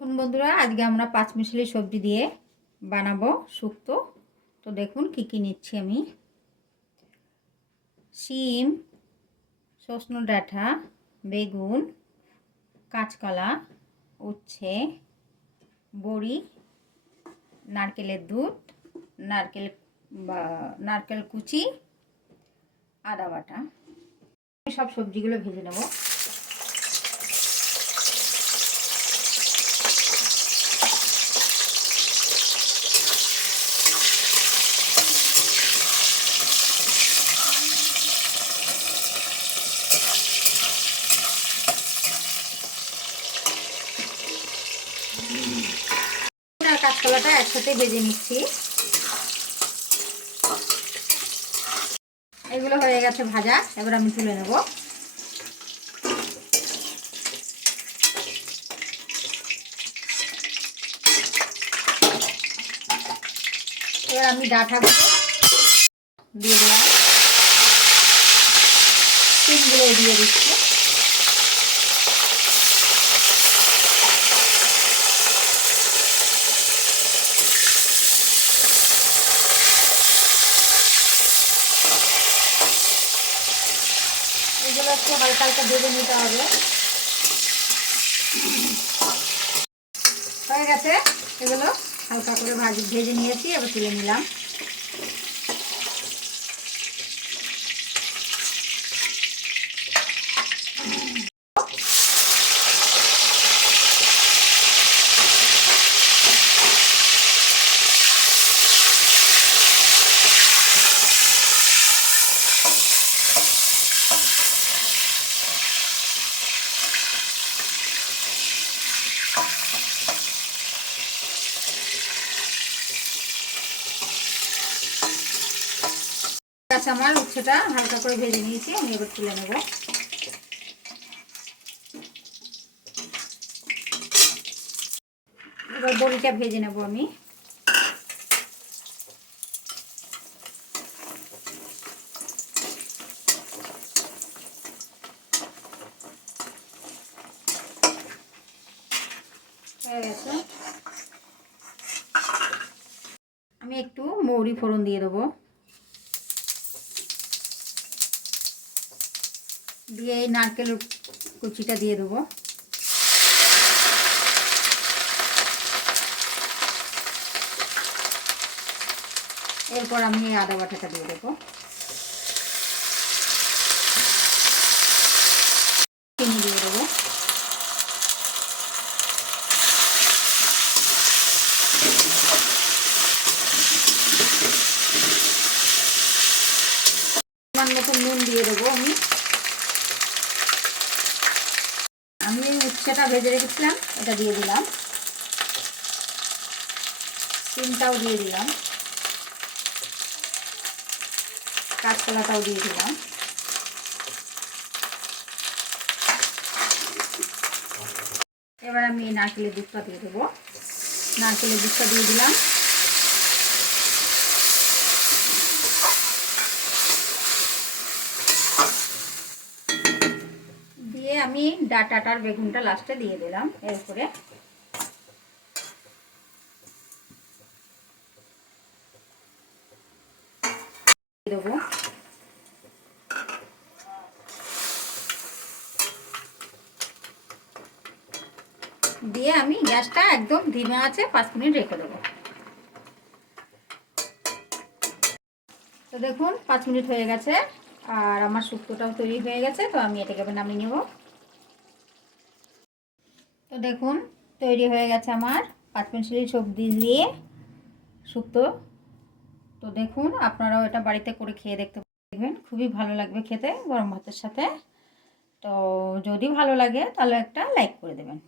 দেখুন বন্ধুরা, আজকে আমরা পাঁচ মিশালি সবজি দিয়ে বানাবো শুক্তো। তো দেখুন কি কি নিচ্ছি আমি। শিম সজনো ডাঁটা, বেগুন, কাঁচকলা, উচ্ছে, বড়ি, নারকেলের দুধ, নারকেল, বা, নারকেল কুচি, আদা বাটা। সব সবজিগুলো ভেজে নেব। কাঁচকলাটা একসাথে ভেজে নিচ্ছি। এগুলো হয়ে গেছে ভাজা, এবার আমি তুলে নেব। এবার আমি ডাঁটাগুলো দিয়ে দিলাম। দিয়ে দিচ্ছি। এগুলো একটু হালকা হালকা ভেজে নিতে হবে। হয়ে গেছে? এগুলো হালকা করে ভাজি, ভেজে নিয়েছি, এবার তুলে নিলাম। আমার উচ্ছেটা হালকা করে ভেজে নিয়েছি, আমি এবার তুলে নেব। এবার বড়িটা ভেজে নেব আমি হয়ে গেছে আমি একটু মৌরি ফোড়ন দিয়ে দেবো। দিয়ে এই নারকেল কুচিটা দিয়ে দেবো। এরপর আমি এই আদা বাটাটা দিয়ে দেবো চিনি দিয়ে দেবো আমার মতো নুন দিয়ে দেবো আমি আমি উচ্ছেটা ভেজে রেখেছিলাম, এটা দিয়ে দিলাম। সিমটাও দিয়ে দিলাম। কাঁচকলাটাও দিয়ে দিলাম। এবার আমি নারকেলের দুধটা দিয়ে দেবো। নারকেলের দুধটা দিয়ে দিলাম দিয়ে আমি ডাটাটার বেগুনটা লাস্টে দিয়ে দিলাম এর উপরে দেবো। দিয়ে আমি গ্যাসটা একদম ধিমে আছে, পাঁচ মিনিট রেখে দেবো। তো দেখুন, পাঁচ মিনিট হয়ে গেছে, আর আমার শুক্তোটাও তৈরি হয়ে গেছে, তো আমি এটাকে নামিয়ে নেব। তো দেখুন, তৈরি হয়ে গেছে আমার পাঁচ পাঁচমিশালি সবজি দিয়ে শুক্তো। তো দেখুন, আপনারাও এটা বাড়িতে করে খেয়ে দেখতে দেখবেন খুবই ভালো লাগবে খেতে গরম ভাতের সাথে। তো যদি ভালো লাগে, তাহলে একটা লাইক করে দেবেন।